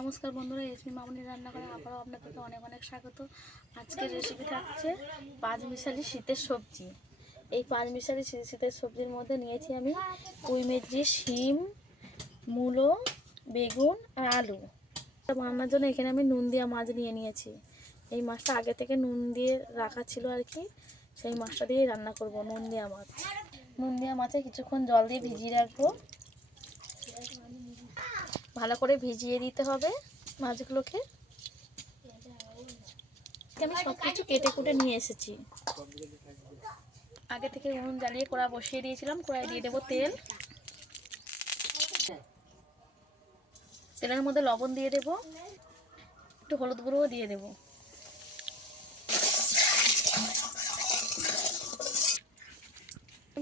নমস্কার বন্ধুরা এসমি মামনি রান্না করে আবারও আপনাদেরকে অনেক অনেক স্বাগত। আজকের রেসিপি থাকছে পাঁচ মিশালি শীতের সবজি। এই পাঁচ মিশালি শীতের সবজির মধ্যে নিয়েছি আমি পুঁই মেথি শিম, মূলো, বেগুন আর আলু। রান্নার জন্য এখানে আমি নুন দেওয়া মাছ নিয়ে নিয়েছি। এই মাছটা আগে থেকে নুন দিয়ে রাখা ছিল আর কি, সেই মাছটা দিয়েই রান্না করব, নুন দেওয়া মাছ। নুন দেওয়া মাছে কিছুক্ষণ জল দিয়ে ভিজিয়ে রাখব। ভালো করে ভিজিয়ে দিতে হবে মাছগুলোকে। আমি সব কিছু কেটে কুটে নিয়ে এসেছি। আগে থেকে উনুন জ্বালিয়ে কড়া বসিয়ে দিয়েছিলাম কড়াই দিয়ে দেবো তেল। তেলের মধ্যে লবণ দিয়ে দেবো, একটু হলুদ গুঁড়োও দিয়ে দেবো।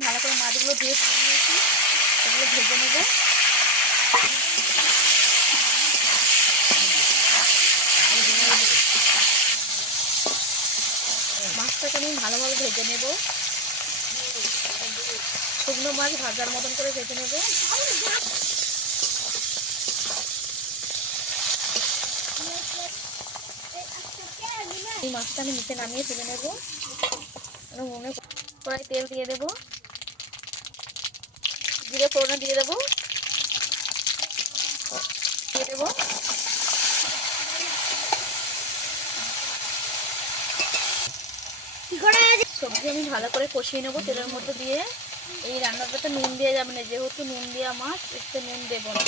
ভালো করে মাছগুলো ধুয়ে তুলে নিয়েছি সেগুলো ভেজে নেব মাছটাকে আমি ভালোভাবে ভেজে নেব। শুকনো মাছ ভাজার মতন করে ভেজে নেব। এই মাছটা আমি নিচে নামিয়ে তুলে নেব। মনে কড়াই তেল দিয়ে দেব। জিরে ফোড়নে দিয়ে দেবো। দিয়ে দেবো। সবজি আমি ভালো করে কষিয়ে নেব, তেলের মধ্যে দিয়ে। এই রান্নাটাতে নুন দিয়ে যাবে না, যেহেতু নুন দেওয়া মাছ, একটু নুন দেবো না।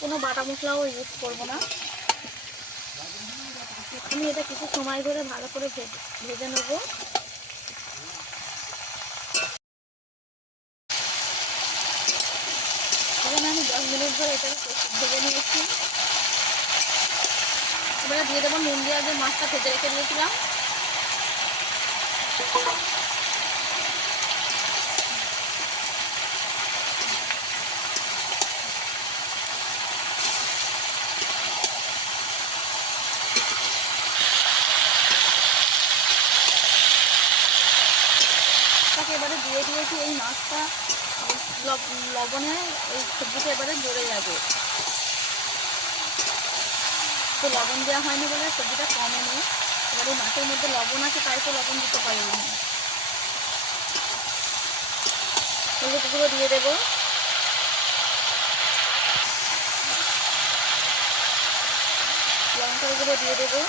কোনো বাটা মশলাও ইউজ করব না। আমি এটা কিছু সময় ধরে ভালো করে ভেজে নেব। আমি দশ মিনিট ধরে কষি- ভেজে নিয়েছি। এবারে দিয়ে দেবো নুন দেওয়া যে মাছটা ভেজে রেখে দিয়েছিলাম। এবারে দিয়ে দিয়েছি এই মাছটা, লব- লবণে এই সবজিটা এবারে জড়ে যাবে তো লবণ দেওয়া হয়নি বলে সবজিটা কমে এবার এই মাছের মধ্যে লবণ আছে, তাই তো লবণ দিতে পারিনি হলুদ গুঁড়ো দিয়ে দেবো। লঙ্কার গুঁড়ো দিয়ে দেবো।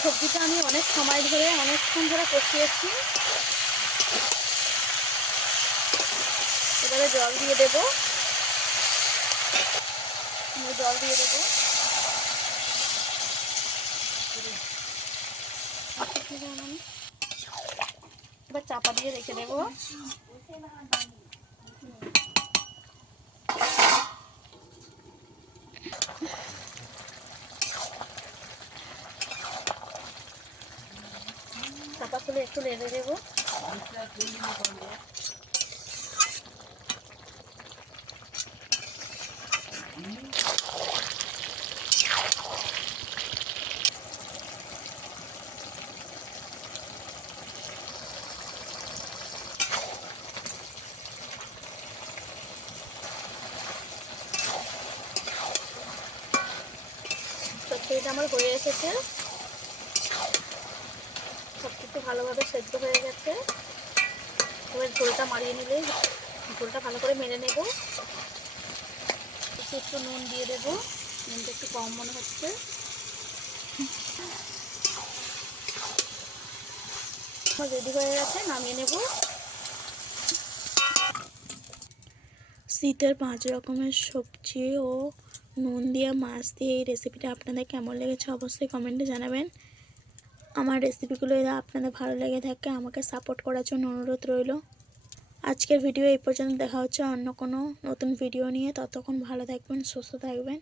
সবজিটা আমি অনেক সময় ধরে অনেকক্ষণ ধরে কষিয়েছি এবারে জল দিয়ে দেব। জল দিয়ে দেব। এবার চাপা দিয়ে রেখে দেবো চাপা তুলে একটু লেড়ে দেবো। আমার হয়ে এসেছে। কিছু ভালোভাবে সেদ্ধ হয়ে গেছে। এবার ঝোলটা মারিয়ে নিলে ঝোলটা ভালো করে মেরে নেব। একটু একটু নুন দিয়ে দেবো। নুনটা একটু কম মনে হচ্ছে। রেডি হয়ে গেছে, নামিয়ে নেব। শীতের পাঁচ রকমের সবজি ও নুন দিয়ে মাছ দিয়ে এই রেসিপিটা আপনাদের কেমন লেগেছে অবশ্যই কমেন্টে জানাবেন। আমার রেসিপিগুলো যদি আপনাদের ভালো লেগে থাকে, আমাকে সাপোর্ট করার জন্য অনুরোধ রইল। আজকের ভিডিও এই পর্যন্ত, দেখা হচ্ছে অন্য কোনো নতুন ভিডিও নিয়ে। ততক্ষণ ভালো থাকবেন, সুস্থ থাকবেন।